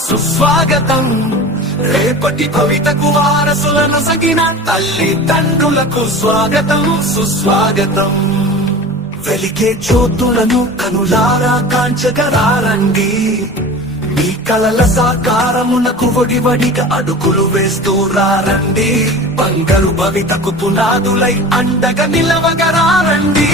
సుస్వాగతం రేపటి భవితకు వారసులను సగిన తల్లిదండ్రులకు స్వాగతం సుస్వాగతం వెలిగే జ్యోతులను కనులారా కాంచగరారండి మీ కలల సాకారమునకు వడివడిగా అడుగులు వేస్తూ రారండి బంగారు భవితకు పునాదులై అండగా నిలవగరారండి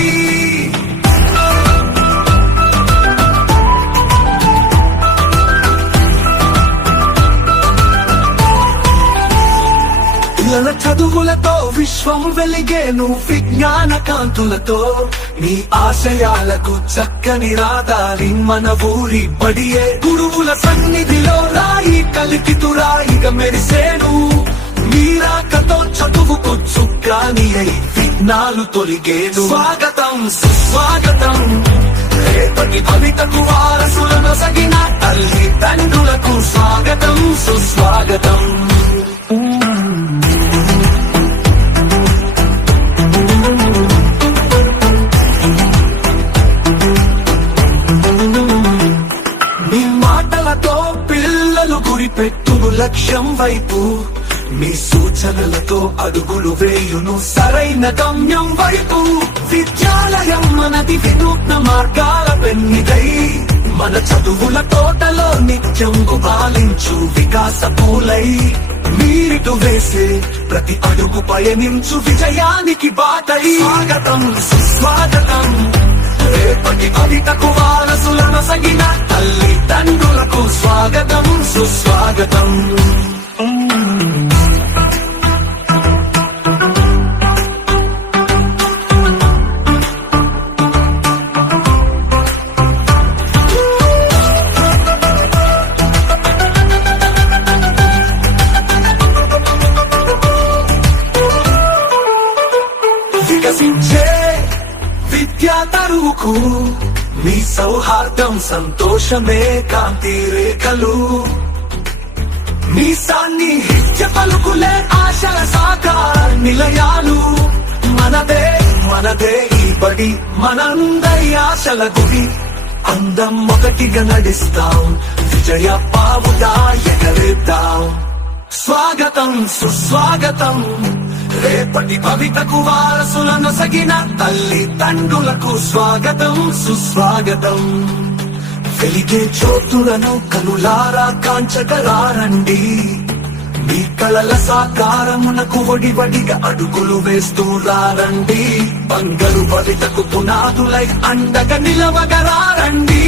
పిల్లల చదువులతో విశ్వం వెలిగేను విజ్ఞాన కాంతులతో మీ ఆశయాలకు చక్కని రాదారి మన ఊరి బడియే గురువుల సన్నిధిలో రాయి కలికితురాయిగా మెరిసేను మీరాకతో చదువుకు చుక్కాని అయి విఘ్నాలు తొలిగేను స్వాగతం సుస్వాగతం రేపటి భవితకు వారసులను సగిన తల్లిదండ్రులకు స్వాగతం సుస్వాగతం గురిపెట్టును లక్ష్యం వైపు మీ సూచనలతో అడుగులు వేయును సరైన గమ్యం వైపు విద్యాలయం మనది వినూత్న మార్గాల పెన్నిదై మన చదువుల తోటలో నిత్యం పాలించు వికాస పూలై మీరిటు వేసే ప్రతి అడుగు పయనించు విజయానికి బాటై స్వాగతం సుస్వాగతం రేపటి భవితకు వారసులను సగిన తల్లిదండ్రులకు స్వాగతం సుస్వాగతం వికసించే విద్యా తరువుకు మీ సౌహార్దం సంతోషమే కాంతి రేఖలు మీ సాన్నిహిత్య పలుకులే ఆశల సాకార నిలయాలు మనదే మనదే ఈ బడి మనందరి ఆశల గుడి అందం ఒకటిగా నడిస్తాం విజయ పావుగా ఎగరేద్దాం స్వాగతం సుస్వాగతం రేపటి భవితకు వారసులను సగిన తల్లిదండ్రులకు స్వాగతం సుస్వాగతం వెలిగే జ్యోతులను కనులారా కాంచగరారండి మీ కలల సాకారమునకు వడివడిగా అడుగులు వేస్తూ రారండి బంగారు భవితకు పునాదులై అండగా నిలవగరారండి